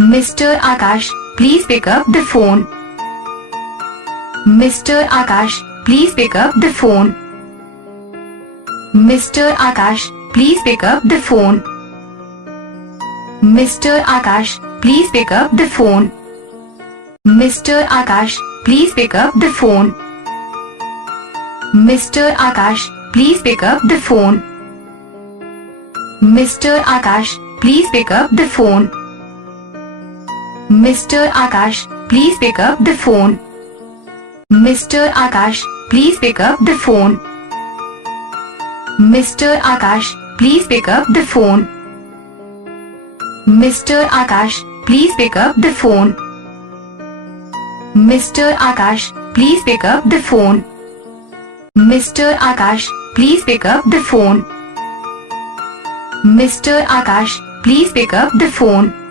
Mr. Akash, please pick up the phone. Mr. Akash, please pick up the phone. Mr. Akash, please pick up the phone. Mr. Akash, please pick up the phone. Mr. Akash, please pick up the phone. Mr. Akash, please pick up the phone. Mr. Akash, please pick up the phone. Mr. Akash, please pick up the phone. Mr. Akash, please pick up the phone. Mr. Akash, please pick up the phone. Mr. Akash, please pick up the phone. Mr. Akash, please pick up the phone. Mr. Akash, please pick up the phone. Mr. Akash, please pick up the phone.